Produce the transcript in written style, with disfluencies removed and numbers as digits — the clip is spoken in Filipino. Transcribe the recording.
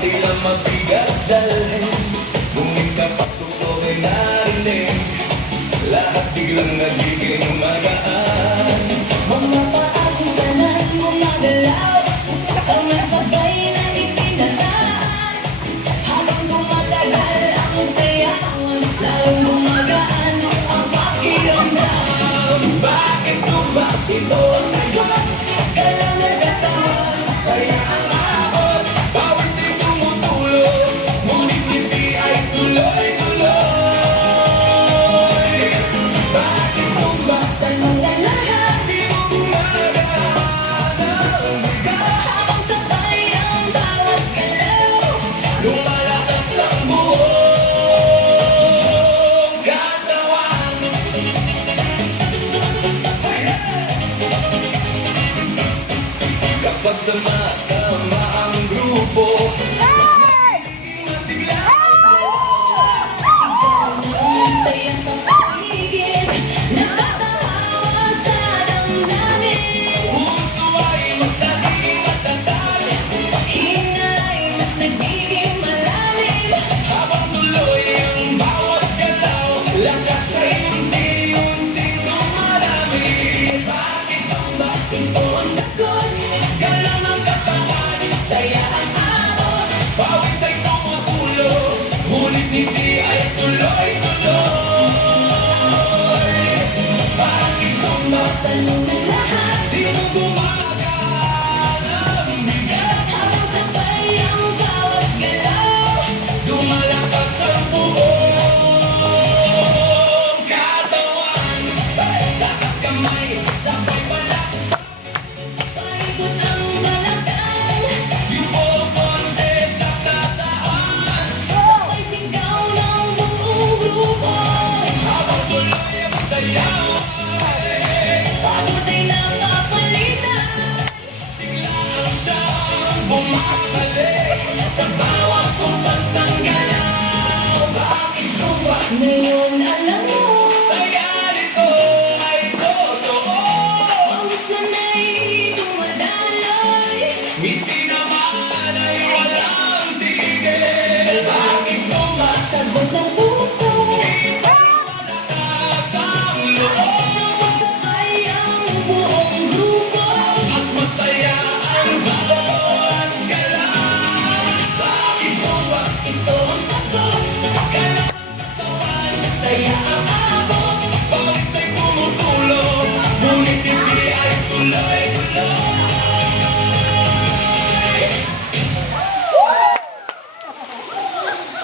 Tila mabigat dalhin, ngunit kapag totoo ay narinig, lahat biglang nagiging magaan. Mga paa kung sana'y gumagalaw, kamasabay na itinataas. Habang tumatagal ang sayawan, lalong gumagaan ang pakiramdam. Bakit subat ito ang sagot? Galaw na katawan, Saya ang ahon, bawat si tumutulog, ngunit hindi ay tuloy-tuloy. Bakit subat tanong na lahat, di mo gumagaan ang bigat? habang sabay ang bawat galaw. Lumalakas ang buong katawan. Kapag sama-sama ang grupo, nagiging masigla. Ang saya sa paligid, nakakahawa sa damdamin. Puso ay mas naging matatag, Hinay mas nagiging malalim. habang tuloy ang bawat galaw, lakas ay unti-unting dumarami. Bakit sumbak Ito ang sagot, galaw ng katawan? saya ang ahon. Pawis ay tumutulog, ngunit hindi ay tuloy-tuloy. Bakit sumbak Tanong ng lahat, di mo gumagaan ang bigat? habang sabay ang bawat galaw. Lumalakas ang buong katawan. Takas kamay, sabay balak, Paikot ang balakang, ipoponte sa tataas. sabay sigaw ng buong grupo. Habang tuloy ang sayaw, Pagod ay napapalitan, biglaan siyang bumabalik sa bawat kumpas ng galaw. Bakit subat ngayon